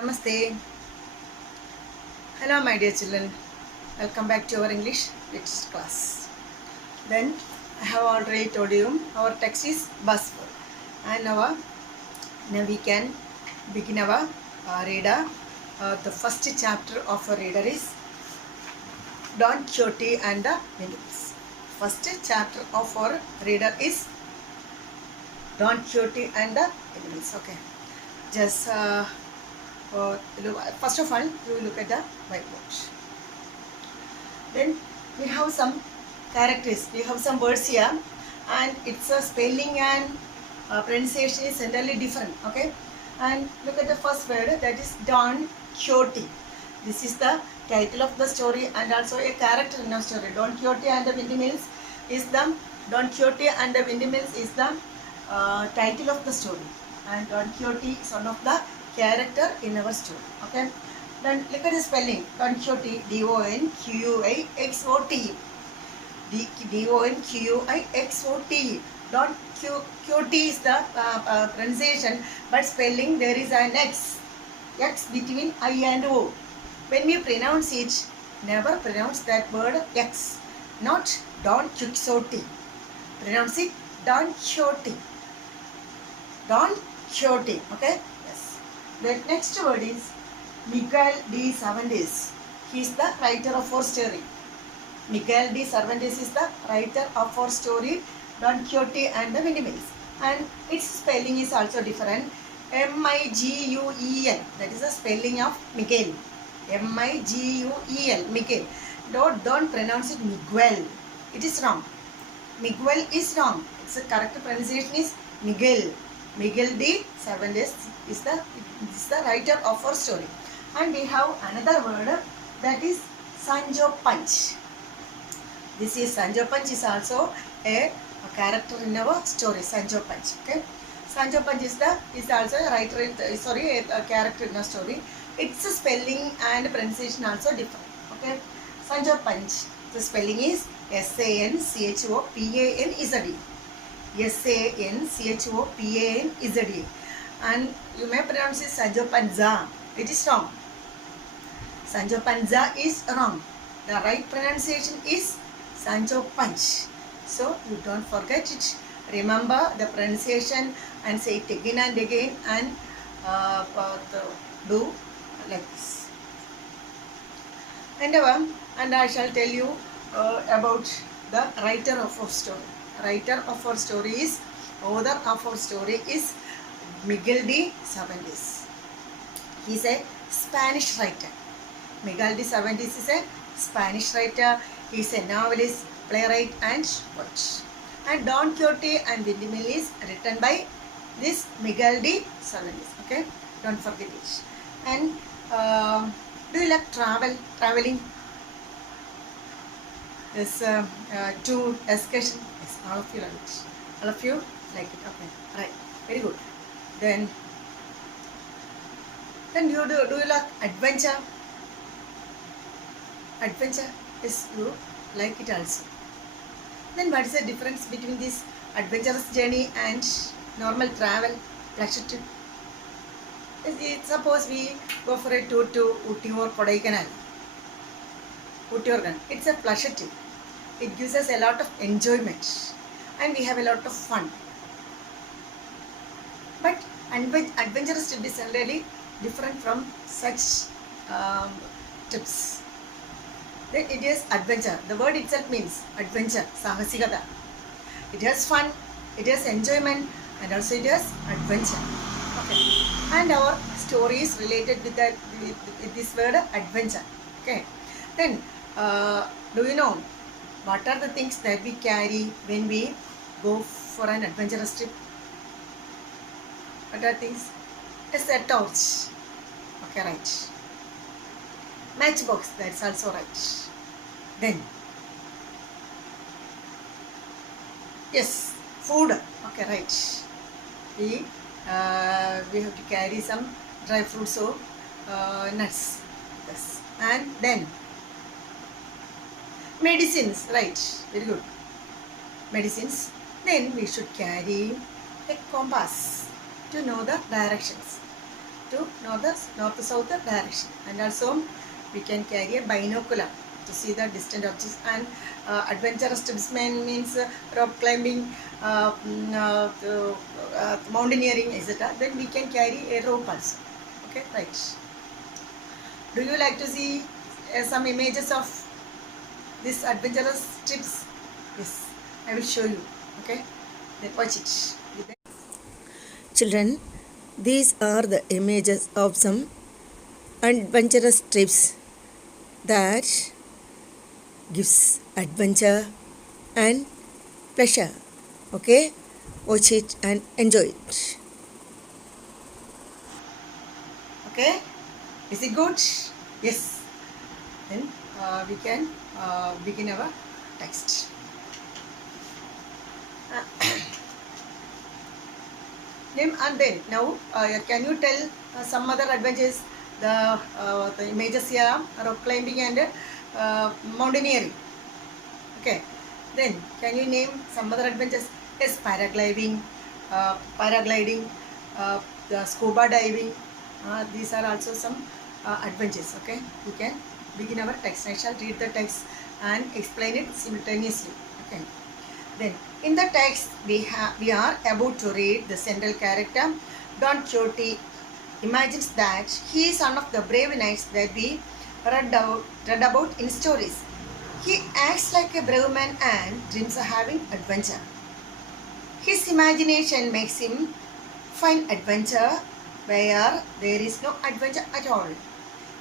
Namaste. Hello, my dear children. Welcome back to our English text class. Then, I have already told you our text is buzzword, and now we can begin our reader. The first chapter of our reader is Don Quixote and the Minions. First chapter of our reader is Don Quixote and the Minions. Okay, just. First of all, we will look at the whiteboard. Then we have some characters. We have some words here, and its a spelling and pronunciation is entirely different. Okay, and look at the first word, that is Don Quixote. This is the title of the story and also a character in the story. Don Quixote and the Windmills is the title of the story, and Don Quixote is one of the character in our story. Okay, then look at the spelling. Don Quixote, Donquixote, Donquixote. Don Quixote is the pronunciation, but spelling there is an X between I and O. When we pronounce it, never pronounce that word X, not Don Quixote. Pronounce it Don Quixote. Don Quixote. Okay. The next word is Miguel de Cervantes. He is the writer of our story. Miguel de Cervantes is the writer of our story, Don Quixote and the Windmills. And its spelling is also different. Miguel. That is the spelling of Miguel. Miguel. Miguel. Don't pronounce it Miguel. It is wrong. Miguel is wrong. Its correct pronunciation is Miguel. Miguel de Cervantes is the writer of our story. And we have another word, that is Sancho Panch. This is Sancho Panch is also a character in our story. Sancho Panch. Okay, Sancho Panch is also a writer in a character in our story. Its spelling and pronunciation also different. Okay, Sancho Panch. The spelling is Sanchopanzed. Sanchopanzed, and you may pronounce it Sancho Panza. It is wrong. Sancho Panza is wrong. The right pronunciation is Sancho Panch. So you don't forget it. Remember the pronunciation and say it again and again, and do like this. And I shall tell you about the writer of our story. Author of our story is Miguel de Cervantes. He is a Spanish writer. Miguel de Cervantes is a Spanish writer. He is a novelist, playwright and poet. And Don Quixote and Windmill is written by this Miguel de Cervantes. Okay, don't forget it. And do you like traveling? This tour, excursion. Yes, all of you like it. All of you like it. Okay, right, very good. Then do you like adventure? Adventure, yes, you like it also. Then what is the difference between this adventurous journey and normal travel, pleasure trip? Suppose we go for a tour to Ooty or Kodaikanal. It's a pleasure trip. It gives us a lot of enjoyment and we have a lot of fun. But adventurous trip is really different from such trips. Then it is adventure. The word itself means adventure, sahasikata. It has fun, it has enjoyment, and also it has adventure. Okay. And our story is related with this word adventure. Okay. Then do you know what are the things that we carry when we go for an adventurous trip? What are things? It's a torch. Okay, right. Matchbox, that's also right. Then, yes, food. Okay, right. We have to carry some dry fruits or nuts. Yes. And then medicines, right, very good. Medicines. Then we should carry a compass to know the directions. to north-south direction. And also we can carry a binocular to see the distant objects. And adventurous trips means rock climbing, mountaineering, etc. Then we can carry a rope also. Okay, right. Do you like to see some images of this adventurous trips? Yes, I will show you. Okay, then watch it. Children, these are the images of some adventurous trips that gives adventure and pleasure. Okay, watch it and enjoy it. Okay, is it good? Yes. Then we can begin our text. Name and then now can you tell some other adventures? The images here: rock climbing and mountaineering. Okay. Then can you name some other adventures? Yes, paragliding, the scuba diving. These are also some adventures. Okay, we can begin our text. I shall read the text and explain it simultaneously. Okay. Then in the text we are about to read the central character Don Quixote imagines that he is one of the brave knights that we read about in stories. He acts like a brave man and dreams of having adventure. His imagination makes him find adventure where there is no adventure at all.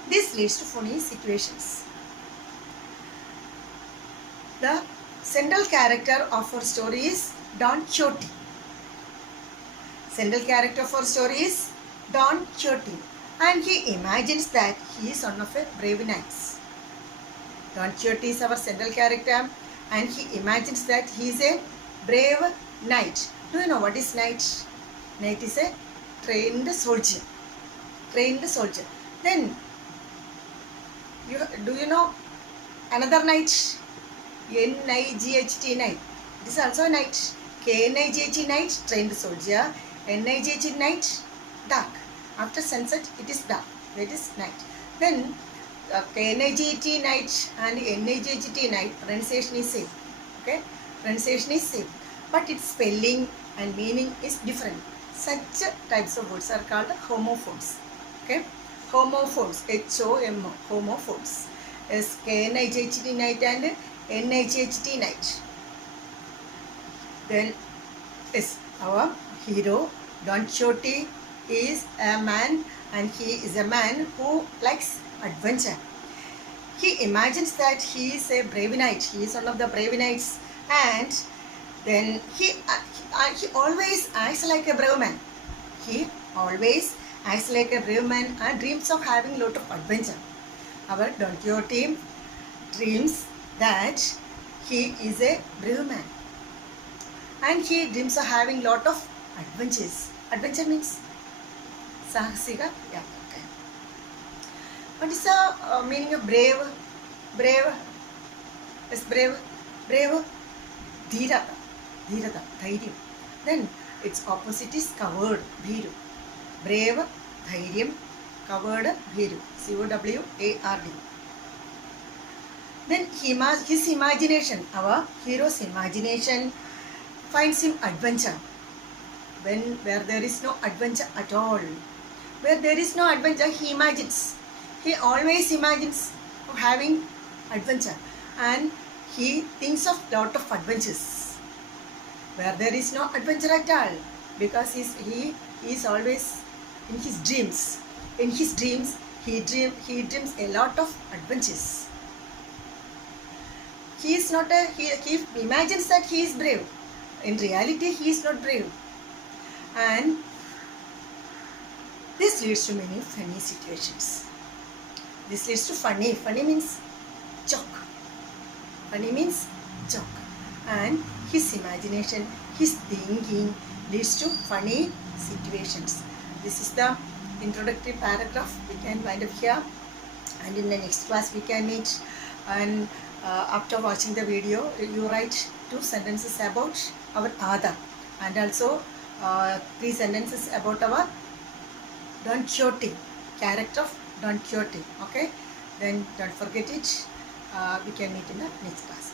This leads to funny situations. The central character of our story is Don Quixote. Central character for story is Don Quixote, and he imagines that he is one of a brave knights. Don Quixote is our central character, and he imagines that he is a brave knight. Do you know what is knight? Knight is a trained soldier. Trained soldier. Then, do you know another knight? N-I-G-H-T, knight. It is also a knight. K-N-I-G-H-T, knight, trained soldier. N-I-G-H-T, knight, dark. After sunset, it is dark. That is night. Then, K-N-I-G-H-T, knight and N-I-G-H-T, knight, pronunciation is same. Okay? Pronunciation is same. But its spelling and meaning is different. Such types of words are called homophones. Okay? Homophones. H-O-M-O. Homophones. Is K-N-I-G-H-T, knight and N-I-G-H-T, knight. Then is our hero Don Quixote is a man, and he is a man who likes adventure. He imagines that he is a brave knight. He is one of the brave knights, and then he always acts like a brave man. He always acts like a brave man and dreams of having a lot of adventure. Our Don Quixote dreams that he is a brave man, and he dreams of having lot of adventures. Adventure means sahasika. Yeah. Okay. What is the meaning of brave? Brave is brave. Brave. Dhirata. Dhirata. Dhairyam. Then its opposite is coward. Bhiru. Brave. Dhairyam. Coward. Bhiru. C-O-W-A-R-D. Then his imagination, our hero's imagination, finds him adventure. Where there is no adventure at all. Where there is no adventure, he imagines. He always imagines of having adventure, and he thinks of lot of adventures. Where there is no adventure at all, because he is always in his dreams. In his dreams, he dreams a lot of adventures. He imagines that he is brave. In reality, he is not brave. And this leads to many funny situations. This leads to funny. Funny means joke. Funny means joke. And his imagination, his thinking leads to funny situations. This is the introductory paragraph. We can wind up here. And in the next class, we can meet. And after watching the video, you write 2 sentences about our Aadha, and also 3 sentences about our Don Quixote, character of Don Quixote. Okay, then don't forget it. We can meet in the next class.